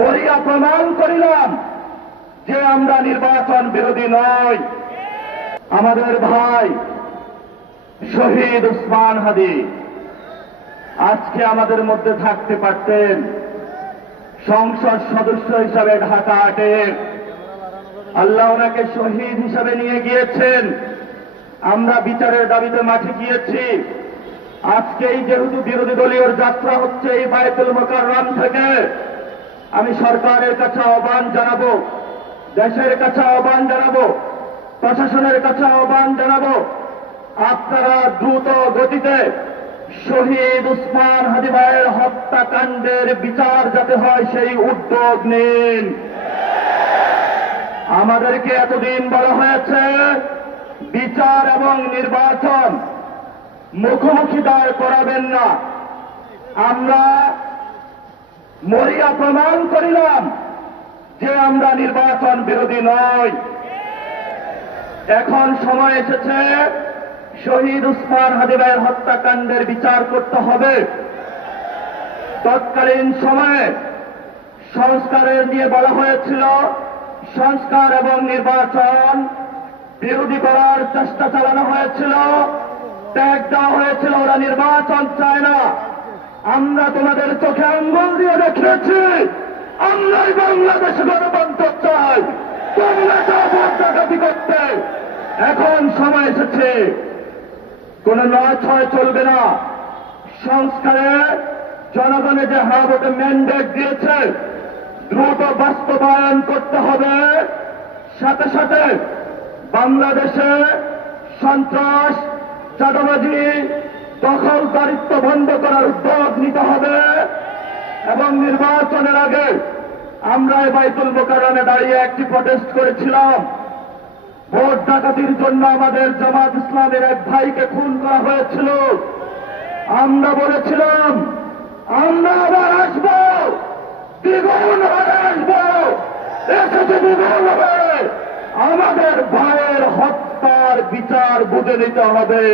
মরিয়া প্রমাণ করিলাম যে আমরা নির্বাচন বিরোধী নই। আমাদের ভাই শহীদ উসমান হাদি আজকে আমাদের মধ্যে থাকতে পারতেন, সংসদ সদস্য হিসাবে ঢাকা 8-এর আল্লাহ ওনাকে শহীদ হিসাবে নিয়ে গিয়েছেন। আমরা বিচারের দাবিতে মাঠে গিয়েছি। আজকেই যেহেতু বিরোধী দলীয় যাত্রা হচ্ছে এই বায়তুল মোকাররম থেকে, আমি সরকারের কাছে আহ্বান জানাবো, দেশের কাছে আহ্বান জানাবো, প্রশাসনের কাছে আহ্বান জানাবো, আপনারা দ্রুত গতিতে শহীদ উসমান হাদি ভাইয়ের হত্যাকাণ্ডের বিচার যাতে হয় সেই উদ্যোগ নিন। আমাদেরকে এতদিন বলা হয়েছে বিচার এবং নির্বাচন মুখোমুখি দাঁড় করাবেন না। আমরা মরিয়া প্রমাণ করিলাম যে আমরা নির্বাচন বিরোধী নই। এখন সময় এসেছে শহীদ উসমান হাদি ভাইয়ের হত্যাকাণ্ডের বিচার করতে হবে। তৎকালীন সময়ে সংস্কারের নিয়ে বলা হয়েছিল, সংস্কার এবং নির্বাচন বিরোধী করার চেষ্টা চালানো হয়েছিল, ট্যাগ দেওয়া হয়েছিল ওরা নির্বাচন চায় না। আমরা তোমাদের চোখে আঙ্গুল দিয়ে দেখিয়েছি আমরাই বাংলাদেশে গণতন্ত্র চাই, তোমরা ভোট ডাকাতি করতে। এখন সময় এসেছে, কোন 9-6 চলবে না। সংস্কারে জনগণে যে হ্যাঁ ভোটে ম্যান্ডেট দিয়েছে দ্রুত বাস্তবায়ন করতে হবে। সাথে সাথে বাংলাদেশে সন্ত্রাস, চাঁদাবাজি, দখলদারিত্ব বন্ধ করার উদ্যোগ নিতে হবে। এবং নির্বাচনের আগে আমরা এই বায়তুল মোকাররমে দাঁড়িয়ে একটি প্রটেস্ট করেছিলাম। ভোট ডাকাতির জন্য আমাদের জামাত ইসলামের এক ভাইকে খুন করা হয়েছিল। আমরা বলেছিলাম আমরা আবার আসবো, দ্বিগুণ হয়ে আসবো, এসেছে দ্বিগুণ হবে। আমাদের ভাইয়ের হত্যার বিচার বুঝে নিতে হবে।